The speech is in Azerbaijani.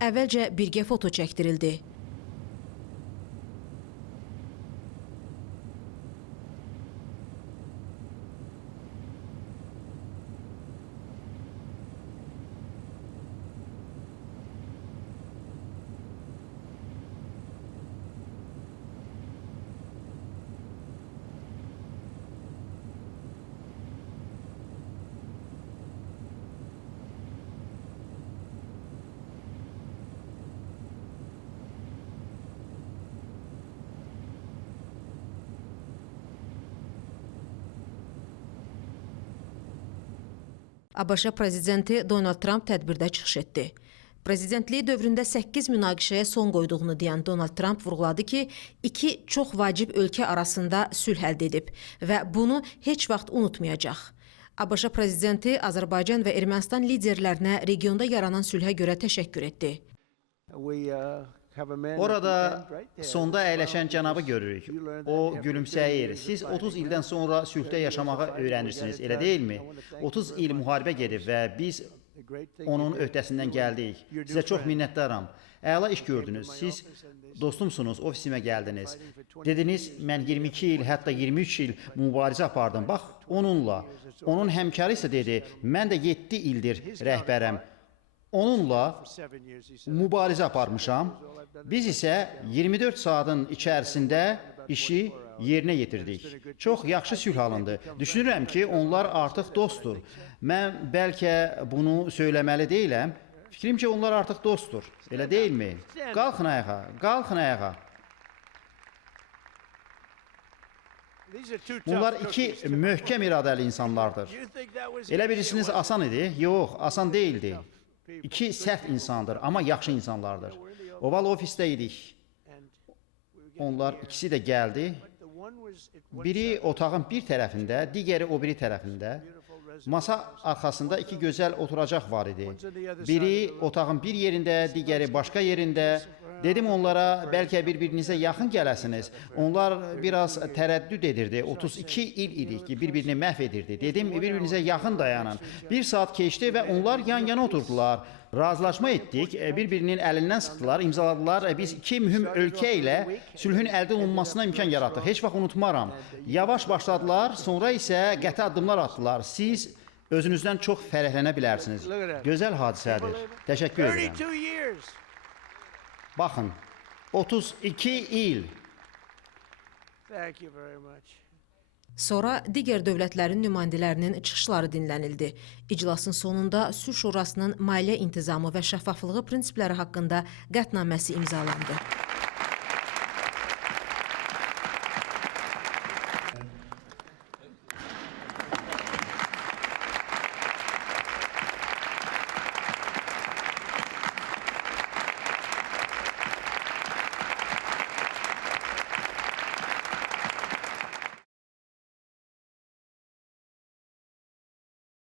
əvvəlcə birgə foto çəkdirildi. ABŞ prezidenti Donald Trump tədbirdə çıxış etdi. Prezidentliyi dövründə 8 münaqişəyə son qoyduğunu deyən Donald Trump vurğuladı ki, iki çox vacib ölkə arasında sülh əldə edib və bunu heç vaxt unutmayacaq. ABŞ prezidenti Azərbaycan və Ermənistan liderlərinə regionda yaranan sülhə görə təşəkkür etdi. Orada sonda əyləşən cənabı görürük. O gülümsəyir. Siz 30 ildən sonra sülhdə yaşamağı öyrənirsiniz, elə deyilmi? 30 il müharibə gedib və biz onun öhdəsindən gəldik. Sizə çox minnətdaram. Əla iş gördünüz. Siz dostumsunuz, ofisimə gəldiniz. Dediniz, mən 22 il, hətta 23 il mübarizə apardım. Bax, onunla. Onun həmkarı isə dedi, mən də 7 ildir rəhbərəm. Onunla mübarizə aparmışam. Biz isə 24 saatın içərisində işi yerinə yetirdik. Çox yaxşı sülh alındı. Düşünürəm ki, onlar artıq dostdur. Mən bəlkə bunu söyləməli deyiləm. Fikrimcə onlar artıq dostdur. Elə deyilmi? Qalxın ayağa, qalxın ayağa. Bunlar iki möhkəm iradəli insanlardır. Elə bilirsiniz asan idi? Yox, asan deyildi. İki sərt insandır, amma yaxşı insanlardır. Oval ofisdə idik. Onlar ikisi də gəldi. Biri otağın bir tərəfində, digəri o biri tərəfində. Masa arxasında iki gözəl oturacaq var idi. Biri otağın bir yerində, digəri başqa yerində. Dedim onlara, bəlkə bir-birinizə yaxın gələsiniz. Onlar biraz tərəddüd edirdi. 32 il idik ki, bir-birini məhv edirdi. Dedim, bir-birinizə yaxın dayanın. Bir saat keçdi və onlar yan-yana oturdular. Razılaşma etdik, bir-birinin əlindən sıxdılar, imzaladılar. Biz iki mühüm ölkə ilə sülhün əldə olunmasına imkan yaratdıq. Heç vaxt unutmaram. Yavaş başladılar, sonra isə qəti addımlar atdılar. Siz özünüzdən çox fərəhlənə bilərsiniz. Gözəl hadisədir. Təşəkkür edirəm. Baxın, 32 il. Sonra digər dövlətlərin nümayəndələrinin çıxışları dinlənildi. İclasın sonunda Sülh Şurasının maliyyə intizamı və şəffaflığı prinsipləri haqqında qətnaməsi imzalandı.